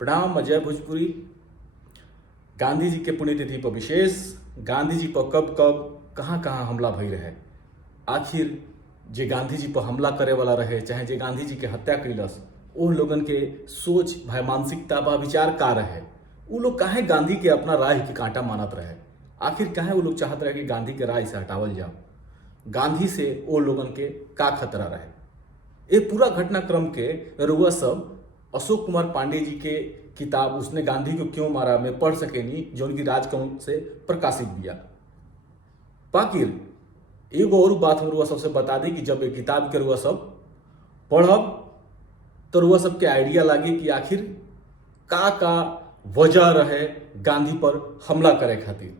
प्रणाम अजय भोजपुरी। गांधी जी के पुण्यतिथि पर विशेष गांधी जी पर कब कब कहाँ कहाँ हमला भई रहे। आखिर जे गांधी जी पर हमला करे वाला रहे चाहे जे गांधी जी के हत्या कैलस ओ लोगन के सोच भाई मानसिकता बा विचार का रहे। उ लोग काहे गांधी के अपना राह के कांटा मानत रहे। आखिर काहे वो लोग चाहत रहे कि गांधी के राह से हटावल जाओ। गांधी से ओ लोगन के का खतरा रहे। ये पूरा घटनाक्रम के रउआ सब अशोक कुमार पांडे जी के किताब उसने गांधी को क्यों मारा में पढ़ सकेनी जो उनकी राजकमल से प्रकाशित बिया। बाकी एगो और बात हम रुआ सबसे बता दी कि जब ये किताब के रुआ सब पढ़ब तो रुआ सबके आइडिया लागी कि आखिर का वजह रहे गांधी पर हमला करे खातिर।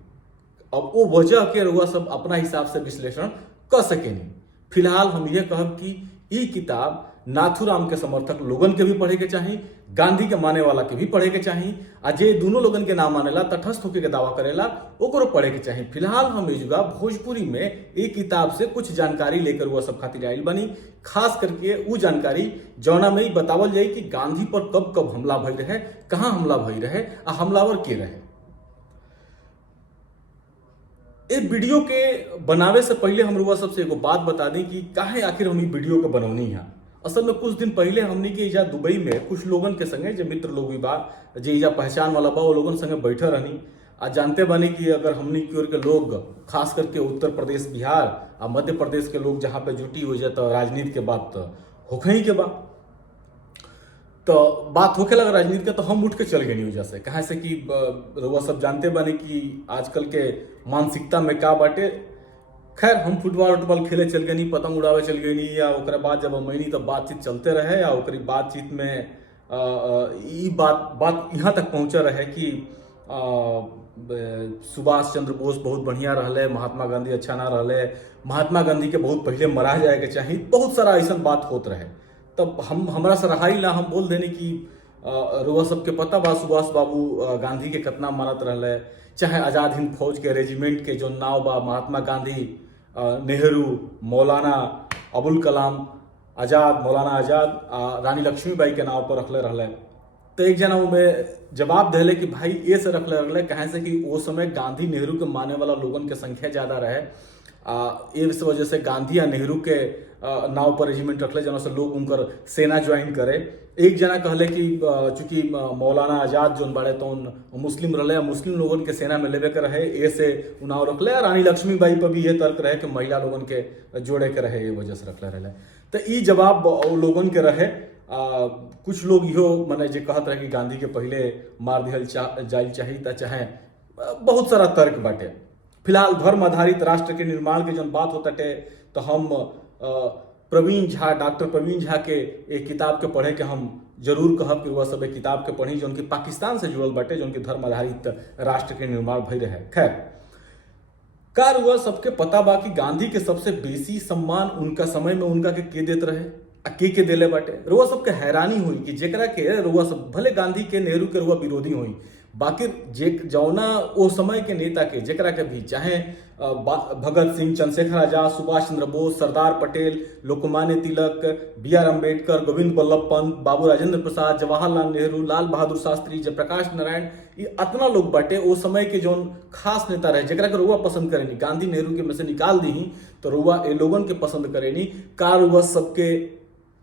अब वो वजह के रुआ सब अपना हिसाब से विश्लेषण कर सकेनी। फिलहाल हम ये कहब कि ई किताब नाथूराम के समर्थक लोगन के भी पढ़े के चाही, गांधी के माने वाला के भी पढ़े के चाही, आ जे दोनों लोगन के नाम मानेला तटस्थ होके के दावा करेला ओकरो पढ़े के चाही। फिलहाल हम इजुगा भोजपुरी में एक किताब से कुछ जानकारी लेकर हुआ सब खातिर आइल बनी। खास करके वो जानकारी जौना में ही बतावल जाई कि गांधी पर कब कब हमला भई रहे, कहाँ हमला भई रहे आ हमलावर के रहे। एक वीडियो के बनावे से पहले हम रुआ सबसे एगो बात बता दें कि काहे आखिर हम ई वीडियो के बनौनी है। असल में कुछ दिन पहले हमनी के इजा दुबई में कुछ लोगन के संगे जो मित्र लोग भी बा जे इजा पहचान वाला बा वो लोगन संगे बैठे रहनी। आ जानते बानी कि अगर हमनी की ओर के लोग खास करके उत्तर प्रदेश बिहार आ मध्य प्रदेश के लोग जहाँ पे जुटी हो जाए तो राजनीति के बात तो होखे ही के बा। तो बात होके लगा राजनीति का तो हम उठ के चल गए वजह से कहा से कि रउआ सब जानते बानी कि आजकल के मानसिकता में का बाटे। खैर हम फुटबॉल खेले चल गए, पतंग उड़ावे चल गए या ओकरा बाद जब मैनी तब बातचीत चलते रहे या ओकरी बातचीत में ई बात यहाँ तक पहुँचा रहे कि सुभाष चंद्र बोस बहुत बढ़िया रहले, महात्मा गांधी अच्छा ना रहले, महात्मा गांधी के बहुत पहले मरा जाए के चाहिए, बहुत सारा ऐसा बात होत रहे। तब हमरा से रहाई ला हम बोल देनी कि रुआ सबके पता बा सुभाष बाबू गांधी के कितना मानत रहले, चाहे आजाद हिंद फौज के रेजिमेंट के जो नाव बा महात्मा गांधी, नेहरू, मौलाना अबुल कलाम आजाद, मौलाना आजाद रानी लक्ष्मीबाई के नाव पर रखले रहले। तो एक जना में जवाब दिले कि भाई ये से रखले रहले कहे से कि वो समय गांधी नेहरू के माने वाला लोगन के संख्या ज्यादा रहे। इस वजह से गांधी या नेहरू के नाव पर रेजिमेंट रखले जना से लोग उनकर सेना ज्वाइन करे। एक जना कहले कि चूंकि मौलाना आजाद जो बाड़े तो मुस्लिम रहे, मुस्लिम लोगन के सेना में लेवे के रहे ए से नाव रखले। रानी लक्ष्मीबाई पर भी ये तर्क रहे कि महिला लोगन के जोड़े के रहे, ये वजह से रखले रहे। तो ई जवाब लोगन के रहे। कुछ लोग इहो मने जे कहत रहे कि गांधी के पहले मार दिहल जाइल चाहिए चाहे बहुत सारा तर्क बाटे। फिलहाल धर्म आधारित राष्ट्र के निर्माण के जब बात होता है तो हम प्रवीण झा, डॉक्टर प्रवीण झा के एक किताब के पढ़े के हम जरूर कहब कि वह सब एक किताब के पढ़ी जो उनकी पाकिस्तान से जुड़ल बाटे, जो उनकी धर्म आधारित राष्ट्र के निर्माण भई रहे। खैर कार हुआ सबके पता बा कि गांधी के सबसे बेसी सम्मान उनका समय में उनका के देत रहे आ के देले बाटे। रुआ सबके हैरानी हुई कि जेकरा के रुआ सब भले गांधी के नेहरू के रुआ विरोधी हुई, बाकी जे जौना ओ समय के नेता के जेकरा के भी चाहे भगत सिंह, चंद्रशेखर आजाद, सुभाष चंद्र बोस, सरदार पटेल, लोकमान्य तिलक, बी.आर. अम्बेडकर, गोविंद बल्लभ पंत, बाबू राजेंद्र प्रसाद, जवाहरलाल नेहरू, लाल बहादुर शास्त्री, जयप्रकाश नारायण, ये अतना लोग बाटे ओ समय के जौन खास नेता रहे जेकरा के रुआ पसंद करेनी। गांधी नेहरू के में से निकाल दी तो रुआ ए लोगन के पसंद करेनी। का रुआ सबके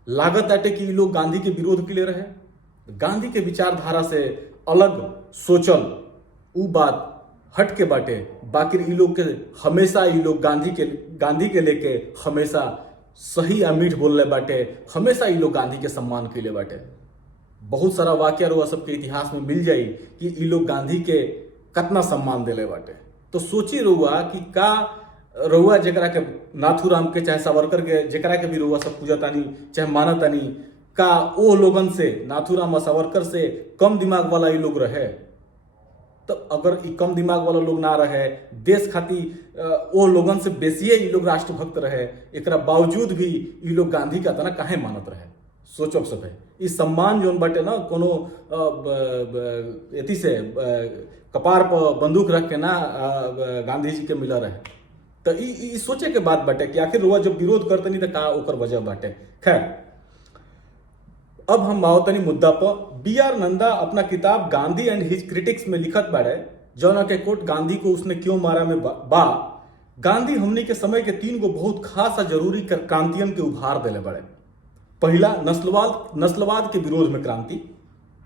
लागत आटे कि लोग गांधी के विरोध के लिए रहे, गांधी के विचारधारा से अलग सोचल उ बात हट के बाटे। बाकी ई लोग के हमेशा ई लोग गांधी के लेके हमेशा सही आ मीठ बोलले बाटे, हमेशा ई लोग गांधी के सम्मान के लिए बाटे। बहुत सारा वाक्य रुआ सबके इतिहास में मिल जाई कि ई लोग गांधी के कितना सम्मान देले बाटे। तो सोची रुआ कि का रुआ जेकरा के नाथूराम के चाहे सावरकर के जेकरा के भी रुआ सब पूजतानी चाहे मानतानी, का ओ लोगन से नाथूराम और सावरकर से कम दिमाग वाला ये लोग रहे। तो अगर ई कम दिमाग वाला लोग ना रहे, देश खातिर ओ लोगन से बेसिए ये लोग राष्ट्रभक्त रहे, एकरा बावजूद भी ये लोग गांधी का तना काहे मानत रहे। सोचो सब है ई सम्मान जोन बाटे ना कोनो एथी से कपार पर बंदूक रख के ना गांधी जी के मिला रहे। तो ई सोचे के बात बाटे कि आखिर रुआ जब विरोध करते नहीं तो का ओकर वजह बाटे। खैर अब हम आओ तनी मुद्दा पर। बी आर नंदा अपना किताब गांधी एंड हिज क्रिटिक्स में लिखत बाड़े, जौना के कोट गांधी को उसने क्यों मारा में बा गांधी हमनी के समय के 3 गो बहुत खास आ जरूरी क्रांतियन के उभार देले बड़े। पहला नस्लवाद के विरोध में क्रांति,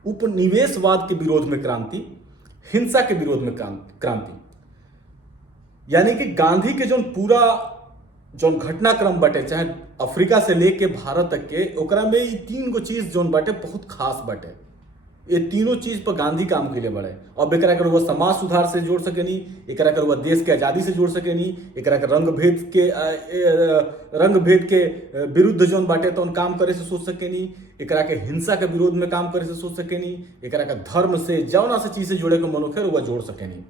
उपनिवेशवाद के विरोध में क्रांति, हिंसा के विरोध में क्रांति। यानी कि गांधी के जो घटनाक्रम बाटे, चाहे अफ्रीका से लेके भारत तक के, ओकरा में ये 3 गो चीज जोन बाटे बहुत खास बाटे। ये तीनों चीज पर गांधी काम के लिए बड़े। अब एकरा के वो समाज सुधार से जोड़ सकेनी, एकरा के वो देश के आजादी से जोड़ सकेनी, एकरा के रंग भेद के विरुद्ध जोन बाटे तो काम करे से सोच सकेनी, एकरा के हिंसा के विरोध में काम करे से सोच सकेनी, एकरा के धर्म से जौना से चीज से जोड़े के मनोखे वह जोड़ सकेनी।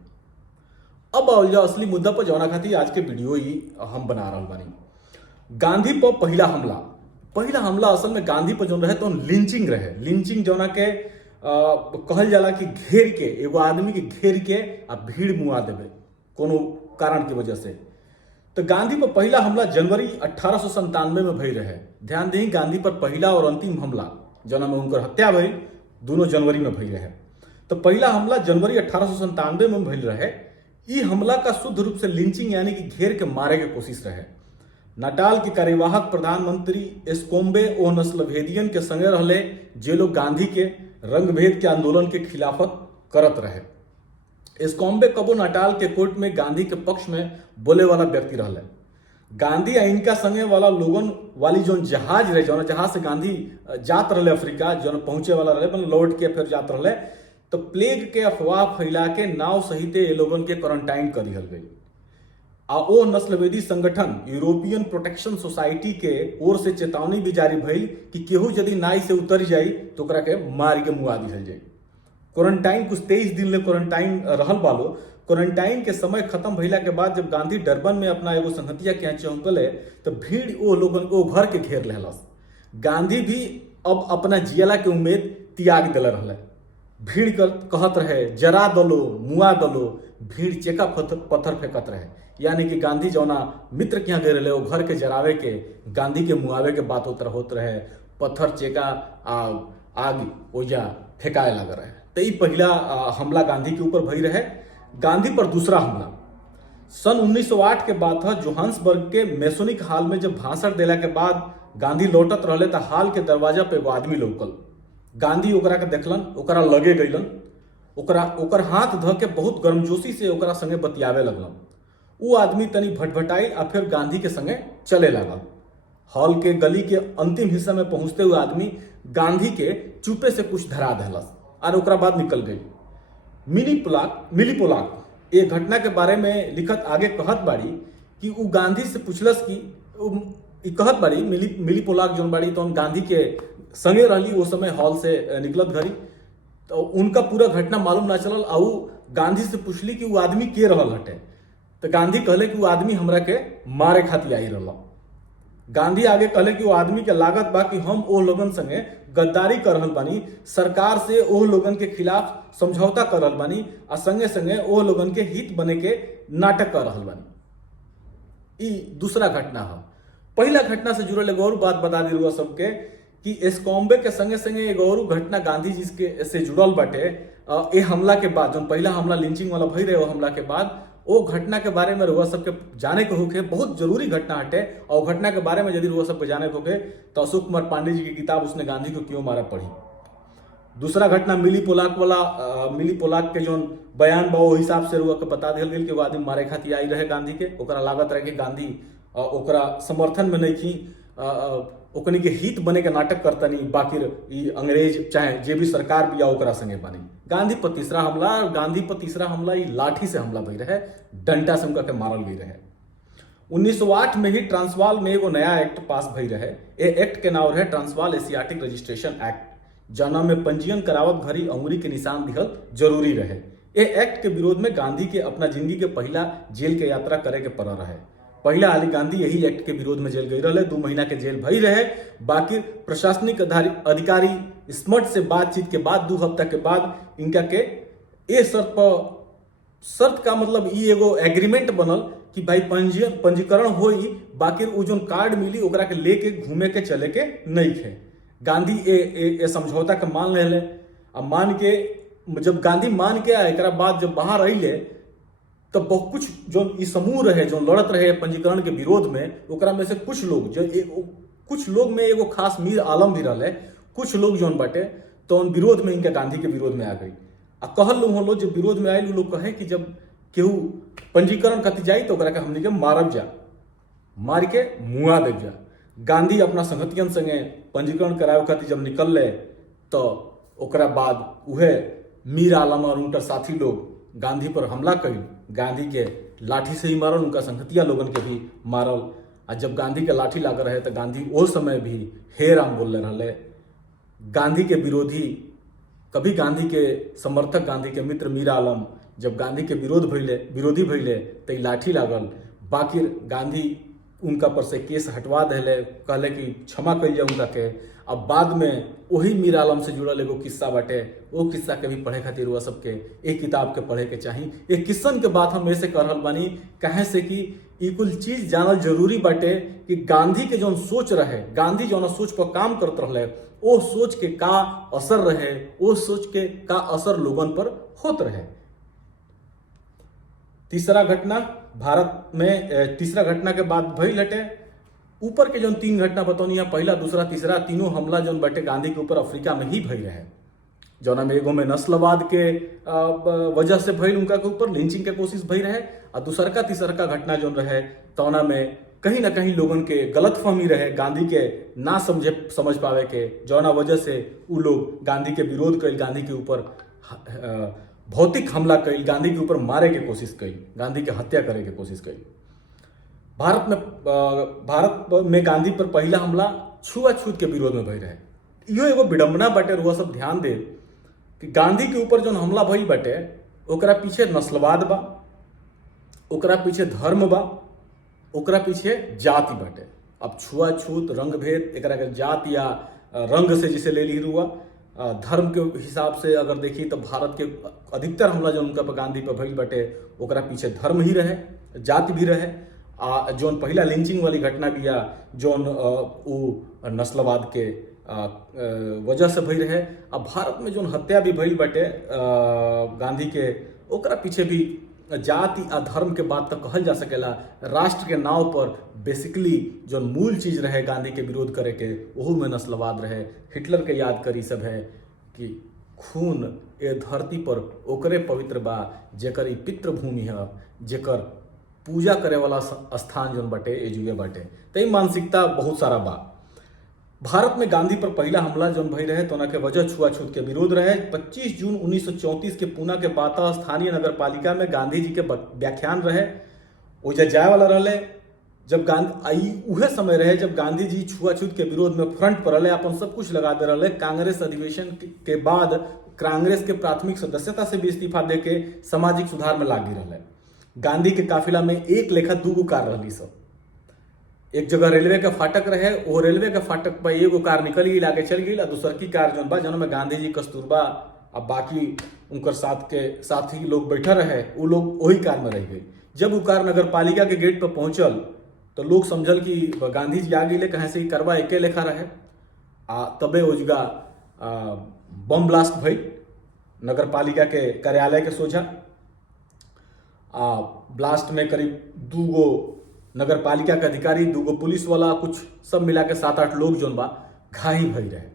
अब आओ जाओ असली मुद्दा पर, जौना खातिर आज के वीडियो ही हम बना रहा बानी। गांधी पर पहला हमला असल में गांधी पर जो रहे तो लिंचिंग रहे। लिंचिंग जौना के कहल जाला कि घेर के एगो आदमी के घेर के आ भीड़ मुआ देवे कोनो कारण की वजह से। तो गांधी पर पहला हमला जनवरी 1897 में भई रहे। ध्यान दें, गांधी पर पहला और अंतिम हमला जना में उनकर हत्या भई दोनों जनवरी में भई रहे। तो पहला हमला जनवरी 1897 में भई रहे। ई हमला का शुद्ध रूप से लिंचिंग यानी कि घेर के मारे के कोशिश रहे। नाटाल के कार्यवाहक प्रधानमंत्री एस्कोम्बे ओ नस्लभेदियन के संगे रहले, जे लोग गांधी के रंगभेद के आंदोलन के खिलाफत करत रहे। एस्कोम्बे कबो नाटाल के कोर्ट में गांधी के पक्ष में बोले वाला व्यक्ति रहले। गांधी आ इनका संगे वाला लोगन वाली जो जहाज रहे, जो जहाज से गांधी जात रहे अफ्रीका, जो पहुंचे वाला रहे, लौट के फिर जात रहे, तो प्लेग के अफवाह फैला के नाव सहित ये लोगन के क्वारंटाइन कर दिहल गई। आ ओ नस्लवेदी संगठन यूरोपियन प्रोटेक्शन सोसाइटी के ओर से चेतावनी भी जारी भइल कि केहू यदि नाई से उतर जाई तो ओकरा के मार के मुआ दिहल जाई। क्वारंटाइन कुछ 23 दिन ले क्वारंटाइन रहल बालो। क्वारंटाइन के समय खत्म भइला के बाद जब गांधी डरबन में अपना एगो संगतिया के यहाँ चौंकले तो भीड़ ओ लोगन को घर के घेर लेहलस। गांधी भी अब अपना जियला के उम्मीद त्याग दिले रहले। भीड़ कहत रहे जरा दलो मुआ दलो, भीड़ चेका पत्थर फेंकत रहे। यानी कि गांधी जौना मित्र के यहाँ गए रहे, वो घर के जरावे के, गांधी के मुआवे के बात होत रहे, पत्थर चेका आग ओजा फेंकाए लग रहे। तो ये पहला हमला गांधी के ऊपर भई रहे। गांधी पर दूसरा हमला सन 1908 के बात है। जोहान्सबर्ग के मेसोनिक हॉल में जब भाषण देला के बाद गांधी लौटत रहे तो हॉल के दरवाजा पे एगो आदमी लौकल। गांधी ओकरा के देखलन, ओकरा लगे गईलन, ओकर हाथ ध के बहुत गर्मजोशी से ओकरा संगे बतियावे लगलन। वो आदमी तनी भटभटाई आ फिर गांधी के संगे चले लगल। हॉल के गली के अंतिम हिस्सा में पहुंचते हुए आदमी गांधी के चुपे से कुछ धरा देहलस और ओकरा बाद निकल गई। मिली पोलाक ये घटना के बारे में लिखत आगे कहत बाड़ी कि वो गांधी से पूछलस कि कहत बाड़ी मिली पोलाक जोन बाड़ी तो गांधी के संगे रहली वो समय हॉल से निकलत घड़ी, तो उनका पूरा घटना मालूम ना चलल। आ गांधी से पूछली कि वो आदमी के रहल हटे, तो गांधी कहले कि वो आदमी हमरा के मारे खातिर आई रहल। गांधी आगे कहले कि वो आदमी के लागत बा कि हम ओ लोगन संगे गद्दारी कर रहल बानी, सरकार से ओ लोगन के खिलाफ समझौता कर रहल बानी आ संगे संगे ओ लोगन के हित बने के नाटक कर रहल बानी। ई दूसरा घटना है। पहला घटना से जुड़ल एगो और बात बता दी सबके कि एस्कोम्बे के संगे संगे एगो और घटना गांधी जी के से जुड़ल बाटे। ए हमला के बाद जो पहला हमला लिंचिंग वाला भई रहे, वो हमला के बाद वो घटना के बारे में रुआ सबके जाने को होके बहुत जरूरी घटना हटे। और घटना के बारे में यदि रुआ सबके जाने को होके तो अशोक कुमार पांडे जी की किताब उसने गांधी को क्यों मारा पढ़ी। दूसरा घटना मिली पोलाक के जो बयान बा वो हिसाब से रुआ के बता दिया गया कि वो आदमी मारे खातिर आई रहे गांधी के। ओकरा लागत रहे कि गांधी ओकरा समर्थन में नहीं थी, ओकनी के हित बने के नाटक करता नहीं, बाकी ई अंग्रेज चाहे जे भी सरकार भी ओकरा संगे बनी। गांधी पर तीसरा हमला ई लाठी से हमला भई रहे, डंडा से उनका के मारल गई रहे। 1908 में ही ट्रांसवाल में एगो नया एक्ट पास भई रहे। ए एक्ट के नाम रहे ट्रांसवाल एशियाटिक रजिस्ट्रेशन एक्ट, जना में पंजीयन करावत घड़ी अंगुरी के निशान दिहल जरूरी रहे। ए एक्ट के विरोध में गांधी के अपना जिंदगी के पहला जेल के यात्रा करे के पड़ रहे। पहला हाली गांधी यही एक्ट के विरोध में जेल गई रहे, 2 महीना के जेल भई रहे। बाकी प्रशासनिक अधिकारी स्मर्ट से बातचीत के बाद 2 हफ्ता के बाद इनका के ए शर्त का मतलब ई एगो एग्रीमेंट बनल कि भाई पंजीकरण होई, बाकी उ जोन कार्ड मिली ओकरा के लेके घूमे के चले के नहीं थे। गांधी ए समझौता के मान ले, अब मान के जब गांधी मान के एक बाद जब बाहर अले तब बहुत कुछ जो ई समूह रहे जो लड़त रहे पंजीकरण के विरोध में, ओकरा में से कुछ लोग जो कुछ लोग में एगो खास मीर आलम भी रहे, कुछ लोग जो बाटे तो उन विरोध में इनका गांधी के विरोध में आ गई आ कहल लोग जब विरोध में आये लोग कहे कि जब केहू पंजीकरण कति जाई तो ओकरा के हमनी के मारब जा, मार के मुआ दे जा। गांधी अपना संगतियन संगे पंजीकरण करावे खातिर जब निकल तो ओकरा बाद उहे मीर आलम और उनका साथी लोग गांधी पर हमला कई, गांधी के लाठी से ही मारल, उनका संगतिया लोगन के भी मारल। आ जब गांधी के लाठी लाग रहे तो गांधी वो समय भी हे राम बोल रहे। गांधी के विरोधी, कभी गांधी के समर्थक, गांधी के मित्र मीर आलम जब गांधी के विरोधी भइले तो लाठी लागल, बाकी गांधी उनका पर से केस हटवा दिले, कहले कि क्षमा कल जाए उनका के। अब बाद में वही मीर आलम से जुड़ल एगो किस्सा बाटे, वो किस्सा के भी पढ़े खातिर हुआ सबके एक किताब के पढ़े के चाहिए। एक किस्सन के बात हम ऐसे कर रहल बानी कहे से कि ई कुल चीज जानल जरूरी बाटे कि गांधी के जौन सोच रहे, गांधी जौन सोच पर काम करत रहे, वो सोच के का असर रहे, वो सोच के का असर लोगन पर होत रहे। तीसरा घटना भारत में, तीसरा घटना के बाद भइल हटे ऊपर के जो 3 घटना बतौनी है, पहला दूसरा तीसरा तीनों हमला जो बटे गांधी के ऊपर अफ्रीका में ही भई रहे, जौना में एगो में नस्लवाद के वजह से भइल, उनका के ऊपर लिंचिंग के कोशिश भई रहे, और दूसरका तीसरका घटना जो रहे तौना में कहीं ना कहीं लोगन के गलतफहमी रहे, गांधी के ना समझ पावे के, जौना वजह से उ लोग गांधी के विरोध कई, गांधी के ऊपर भौतिक हमला कई, गांधी के ऊपर मारे के कोशिश कई, गांधी के हत्या करे के कोशिश कई। भारत में गांधी पर पहला हमला छुआछूत के विरोध में भई रहे। यो एगो विडंबना बाटे, रुआ सब ध्यान दे कि गांधी के ऊपर जो हमला भई बाटे ओकरा पीछे नस्लवाद बा, ओकरा पीछे धर्म बा, ओकरा पीछे जाति बाटे। अब छुआछूत, रंग भेद, एकरा के जाति या रंग से जिसे ले ली रुआ, धर्म के हिसाब से अगर देखी तो भारत के अधिकतर हमला जो उनका गांधी पर भइल बाटे ओकरा पीछे धर्म ही रहे, जाति भी रहे। जोन पहला लिंचिंग वाली घटना भी या जोन नस्लवाद के वजह से भई रहे। अब भारत में जोन हत्या भी भइल बाटे गांधी के, ओकरा पीछे भी जाति आ धर्म के बात तो कहल जा सकेला। राष्ट्र के नाव पर बेसिकली जो मूल चीज रहे गांधी के विरोध करे के, ओहू में नस्लवाद रहे। हिटलर के याद करी सब है कि खून ए धरती पर ओकरे पवित्र बा जेकर ई पितृभूमि है, जेकर पूजा करे वाला स्थान जोन बाटे ए जुगे बाटे। तो ई मानसिकता बहुत सारा बा। भारत में गांधी पर पहला हमला जोन भई रहे तो के वजह छुआछूत के विरोध रहे। 25 जून 1934 के पूना के बाता स्थानीय नगर पालिका में गांधी जी के व्याख्यान रहे, ओजा जाए वाला रहे। जब गांधी उहे समय रहे जब गांधी जी छुआछूत के विरोध में फ्रंट पर रहे, अपन सब कुछ लगा दे रहे। कांग्रेस अधिवेशन के बाद कांग्रेस के प्राथमिक सदस्यता से भी इस्तीफा दे के सामाजिक सुधार में लागी रहे। गांधी के काफिला में एक लेखा 2 कार रही सब। एक जगह रेलवे का फाटक रहे, वो रेलवे का फाटक पर एगो कार निकल गई, आगे चल गई, दूसरकी कार जोन बा जनों में गांधी जी, कस्तूरबा अब बाकी उनकर साथी लोग बैठा रहे, वो लोग वही कार में रह गई। जब वो कार नगर पालिका के गेट पर पहुंचल तो लोग समझल कि गांधी जी आ गई, कहीं से करवा एके लेखा रहे। तबे ओजगा बम ब्लास्ट भई नगर पालिका के कार्यालय के सोझा। ब्लास्ट में करीब 2 नगर पालिका के अधिकारी, 2 पुलिस वाला, कुछ सब मिला के 7-8 लोग जोन बा घायल भई रहे।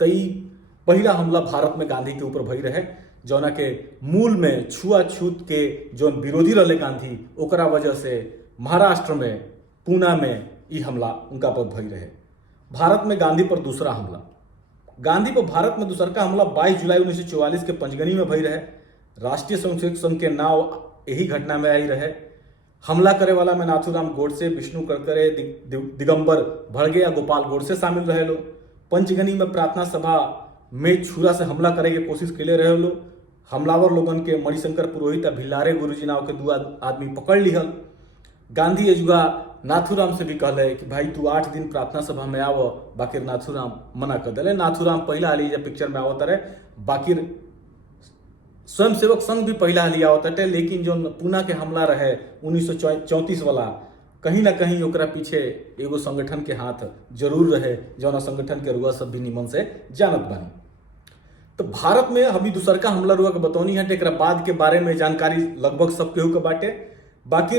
तई पहला हमला भारत में गांधी के ऊपर भई रहे, जौना के मूल में छुआछूत के जोन विरोधी रहे गांधी, ओकरा वजह से महाराष्ट्र में पूना में ई हमला उनका पर भई रहे। भारत में गांधी पर दूसरा हमला, गांधी पर भारत में दूसरका हमला 22 जुलाई 1944 के पंचगनी में भई रहे। राष्ट्रीय स्वयंसेवक संघ के नाव यही घटना में आई रहे। हमला करे वाला में नाथूराम गोडसे, विष्णु करकरे, दिगंबर भड़गे या गोपाल गोडसे शामिल रहे लोग। पंचगनी में प्रार्थना सभा में छुरा से हमला करे के कोशिश के रहे लोग। हमलावर लोगन के मणिशंकर पुरोहित और भिल्लारे गुरुजी नाव के 2 आदमी पकड़ लिहल। गांधी एजुगा नाथूराम से भी कहले कि भाई तू 8 दिन प्रार्थना सभा में आव, बाकी नाथूराम मना कर दिले। नाथूराम पहला हाली जब पिक्चर में आवत रहे, बाकी स्वयंसेवक संघ भी पहला हाली आवत है। लेकिन जो पूना के हमला रहे 1934 वाला, कहीं ना कहीं ओकरा पीछे एगो संगठन के हाथ जरूर रहे, जौना संगठन के रुआ सब भी निमन से जानत बानी। तो भारत में अभी दूसरका हमला रुआ के बतौनी है, एकरा बाद के बारे में जानकारी लगभग सब केहू के बाटे। बाकी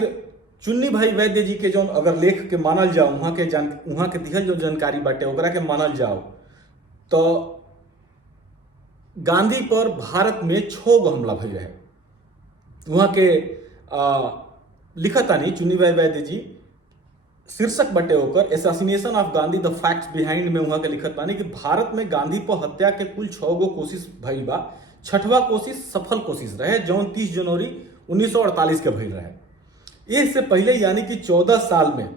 चुन्नी भाई वैद्य जी के जौन अगर लेख के मानल जाओ, वहां के दिहल जो जानकारी बाटे ओकरा के मानल जाओ, तो गांधी पर भारत में 6 गो हमला भइल रहे। वहां के लिखता नहीं चुन्नी भाई वैद्य जी, शीर्षक बटे होकर assassination of Gandhi the facts behind में वहां के लिखत बानी कि भारत में गांधी पर हत्या के कुल 6 गो कोशिश भइल बा। 6वां कोशिश सफल कोशिश रहे, जौन 30 जनवरी 1948 के भइल रहे। इससे पहले यानी कि 14 साल में,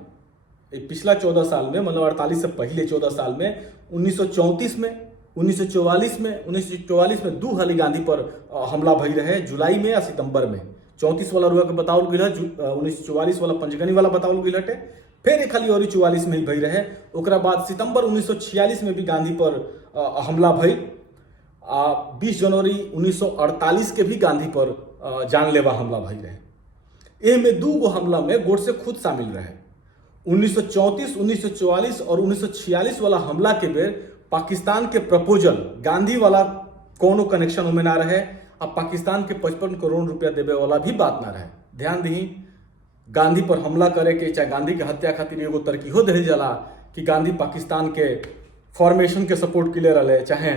पिछला 14 साल में, मतलब 48 से पहले 14 साल में 1934 में, 1944 में 2 हाली गांधी पर हमला भई रहे, जुलाई में या सितंबर में। 34 वाला रुआ के बतावल गई है, 1944 वाला पंचगनी वाला बतावल गई हटे, फिर एक खाली और 44 में ही भई रहे। ओकरा बाद सितंबर 1946 में भी गांधी पर हमला भई। 20 जनवरी 1948 के भी गांधी पर जानलेवा हमला भई रहे। में 2 गो हमला में गोडसे खुद शामिल रहे। 1934, 1944 और 1946 वाला हमला के बेर पाकिस्तान के प्रपोजल गांधी वाला कोनो कनेक्शन में ना रहे, अब पाकिस्तान के 55 करोड़ रुपया देवे वाला भी बात ना रहे। ध्यान दी, गांधी पर हमला करे के चाहे गांधी के हत्या खातिर एगो तरकीहो दिल जाला कि गांधी पाकिस्तान के फॉर्मेशन के सपोर्ट के लिए रहे, चाहे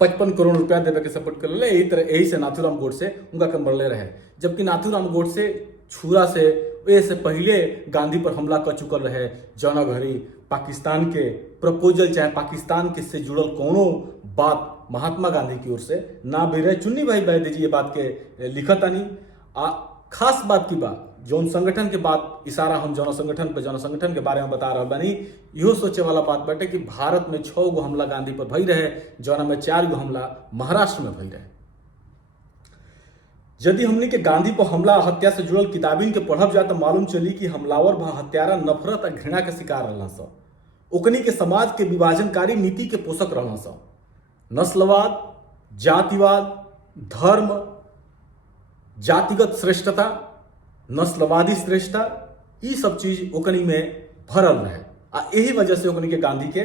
55 करोड़ रुपया देवे के सपोर्ट कर ले। यही से नाथूराम गोडसे उनका के मरले रहे, जबकि नाथूराम गोडसे छुरा से पहले गांधी पर हमला कर चुकल रहे। जौना घड़ी पाकिस्तान के प्रपोजल चाहे पाकिस्तान के से जुड़ल कोनो बात महात्मा गांधी की ओर से ना भी रहे। चुन्नी भाई वैद्य जी ये बात के लिखत आनी। खास बात की बात जौन संगठन के बात इशारा हम जौन संगठन के बारे में बता रहा बानी, इहो सोचे वाला बात बाटे कि भारत में 6 गो हमला गांधी पर भई रहे, जौना में 4 गो हमला महाराष्ट्र में भई रहे। यदि हमने के गांधी पर हमला हत्या से जुड़ल किताबिन के पढ़ब जा तो मालूम चली कि हमलावर व हत्यारा नफरत और घृणा के शिकार रहला स। ओकनी के समाज के विभाजनकारी नीति के पोषक रहला स। नस्लवाद, जातिवाद, धर्म, जातिगत श्रेष्ठता, नस्लवादी श्रेष्ठता, ये सब चीज ओकनी में भरल रहे। यही वजह से ओकनी के गांधी के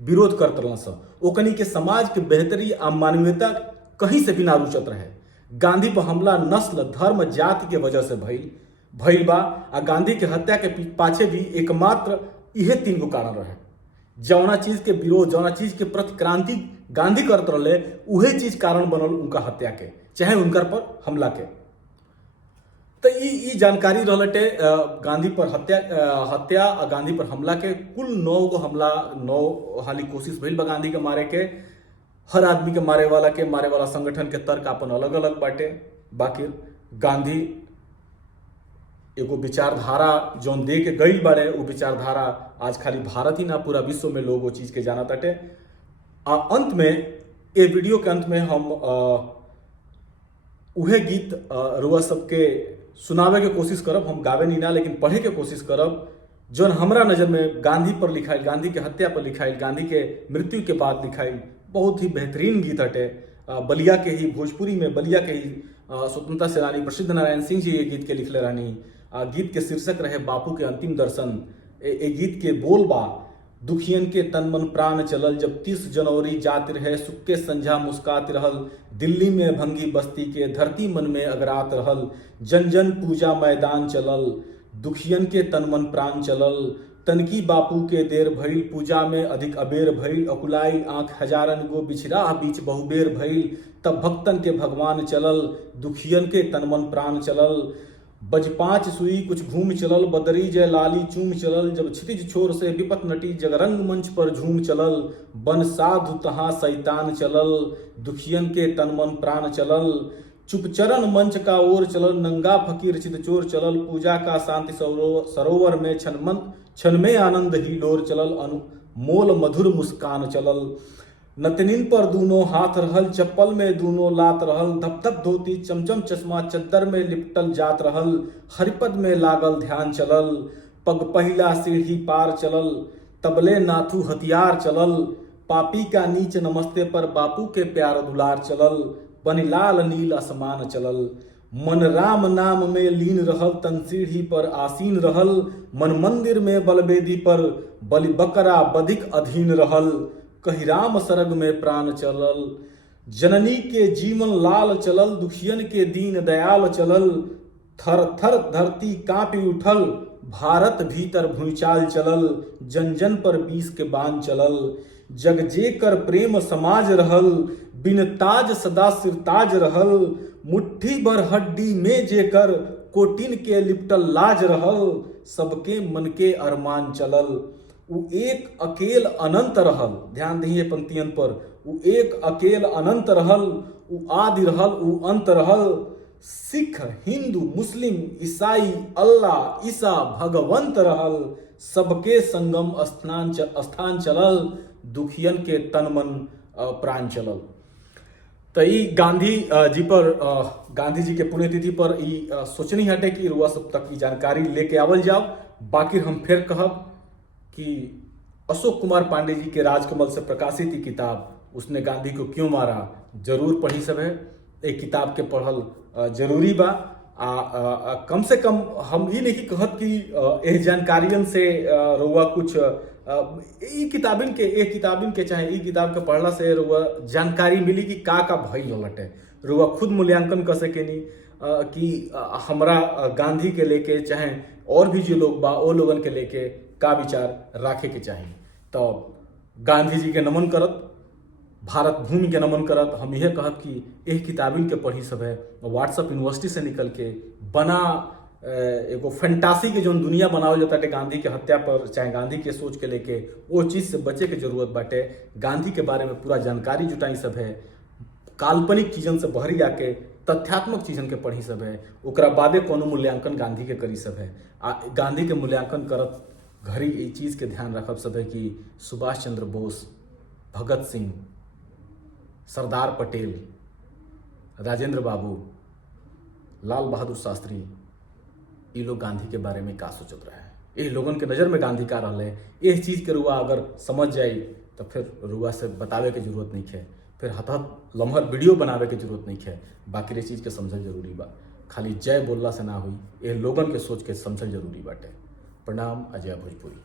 विरोध करत रहला स। ओकनी के समाज के बेहतरी आ मानवीयता कहीं से भी ना रुचत रहे। गांधी पर हमला नस्ल, धर्म, जाति के वजह से भइल बा। आ गांधी के हत्या के पाछे भी एकमात्र इहे 3 गो कारण रहे। जौना चीज के विरोध, जौना चीज के प्रति क्रांति गांधी करत रहे, उहे चीज कारण बनल उनका हत्या के, चाहे उनकर पर हमला के। तो ई जानकारी रहलटे गांधी पर हत्या और गांधी पर हमला के। कुल 9 गो हमला, 9 हाली कोशिश भइल बा गांधी के मारे के। हर आदमी के मारे वाला संगठन के तर्क अपन अलग अलग बाटे। बाकी गांधी एगो विचारधारा जौन दे के गई बारे, वो विचारधारा आज खाली भारत ही ना पूरा विश्व में लोग वो चीज के जाना ताटे। अंत में ये वीडियो के अंत में हम उहे गीत रुआ सबके सुनावे के कोशिश करब। हम गावे नहीं ना, लेकिन पढ़े के कोशिश करब जौन हमरा नजर में गांधी पर लिखाइल, गांधी के हत्या पर लिखाइल, गांधी के मृत्यु के बाद लिखाइल बहुत ही बेहतरीन गीत हटे। बलिया के ही, भोजपुरी में बलिया के ही स्वतंत्रता सेनानी प्रसिद्ध नारायण सिंह जी ये गीत के लिखले रहनी। गीत के शीर्षक रहे बापू के अंतिम दर्शन। ए गीत के बोल बा, दुखियन के तन मन प्राण चलल, जब 30 जनवरी जात रहे, सुक्के संझा मुस्कात रहल, दिल्ली में भंगी बस्ती के, धरती मन में अगरात रहल, जन जन पूजा मैदान चलल, दुखियन के तन मन प्राण चलल, तनकी बापू के देर भइल, पूजा में अधिक अबेर भइल, अकुलाई आंख हजारन गो बिछरा बीच बहुबेर भइल, तब भक्तन के भगवान चलल, दुखियन के तन मन प्राण चलल, बज 5 सुई कुछ घूम चलल, बदरी जय लाली चूम चलल, जब क्षितिज छोर से विपत नटी जगरंग मंच पर झूम चलल, बन साधु तहाँ शैतान चलल, दुखियन के तन मन प्राण चलल, चुपचरण मंच का ओर चलल, नंगा फकीर चितचोर चलल, पूजा का शांति सरोवर में क्षण में आनंद ही लोर चलल, मोल मधुर मुस्कान चलल, नतनिन पर दूनों हाथ रहल, चप्पल में दूनों लात रहल, धप धप धोती चमचम चश्मा चद्दर में लिपटल जात रहल, हरिपद में लागल ध्यान चलल, पग पहिला सीढ़ी पार चलल, तबले नाथू हथियार चलल, पापी का नीच नमस्ते पर बापू के प्यार दुलार चलल, बनी लाल नील आसमान चलल, मन राम नाम में लीन रहल, तन सीढ़ी पर आसीन रहल, मन मंदिर में बलवेदी पर बलि बकरा बधिक अधीन रहल, कही राम सरग में प्राण चलल, जननी के जीवन लाल चलल, दुखियन के दीन दयाल चलल, थर थर धरती कांपी उठल, भारत भीतर भूचाल चलल, जन जन पर बीस के बाण चलल, जग जेकर प्रेम समाज रहल, बिन ताज सदा सिरताज रहल, मुट्ठी भर हड्डी में जेकर कोटिन के लिपटल लाज रहल, सबके मन के अरमान चलल, उ एक अकेल अनंत रहल। ध्यान दहिए पंक्तियन पर, उ एक अकेल अनंत रहल, उ आदि रहल, उ अंत रहल, सिख हिंदू मुस्लिम ईसाई अल्लाह ईसा भगवंत रहल, सबके संगम स्थान चलल, दुखियन के तन मन प्राण चलल। तो ई गांधी जी पर गांधी जी के पुण्यतिथि पर ई सोचनी हटे कि रुआ सब तक की जानकारी लेके आवल जाओ। बाकी हम फिर कहब कि अशोक कुमार पांडे जी के राजकमल से प्रकाशित ई किताब उसने गांधी को क्यों मारा जरूर पढ़ी सब है। एक किताब के पढ़ल जरूरी बा। कम से कम हम ही नहीं कहत कि एह जानकारियन से रुआ कुछ ई किताबिन के चाहे ई किताब के पढ़ला से रुआ जानकारी मिली कि का भइल लटे। रुआ खुद मूल्यांकन कर सकेनी कि हमरा गांधी के लेके चाहे और भी जो लोग बा ओ लोगन के लेके का विचार राखे के चाहिए। तो गांधी जी के नमन करत, भारत भूमि के नमन करत हम यह कहत कि एह किताबिन के पढ़ी सब है। व्हाट्सएप यूनिवर्सिटी से निकल के बना एगो फैंटासी के जो दुनिया बनावल जाता है गांधी के हत्या पर चाहे गांधी के सोच के लेके वो चीज से बचे के जरूरत बाटे। गांधी के बारे में पूरा जानकारी जुटाई सब है, काल्पनिक चीजन से बहरी आके तथ्यात्मक चीजन के पढ़ी सब है, ओकरा बादे कोनो मूल्यांकन गांधी के करी सब है। गांधी के मूल्यांकन करत घड़ी ये चीज के ध्यान रखब सब है कि सुभाष चंद्र बोस, भगत सिंह, सरदार पटेल, राजेंद्र बाबू, लाल बहादुर शास्त्री, ये लोग गांधी के बारे में का सोचत रहे, ये लोगन के नज़र में गांधी का रहले। ये चीज़ के रुआ अगर समझ जाई तो फिर रुआ से बतावे के जरूरत नहीं है, फिर हथहथ लम्हर वीडियो बनावे के जरूरत नहीं है। बाकी ये चीज़ के समझल जरूरी बा, खाली जय बोलला से ना हुई, ये लोगन के सोच के समझल जरूरी बाटे। प्रणाम, अजय भोजपुरी।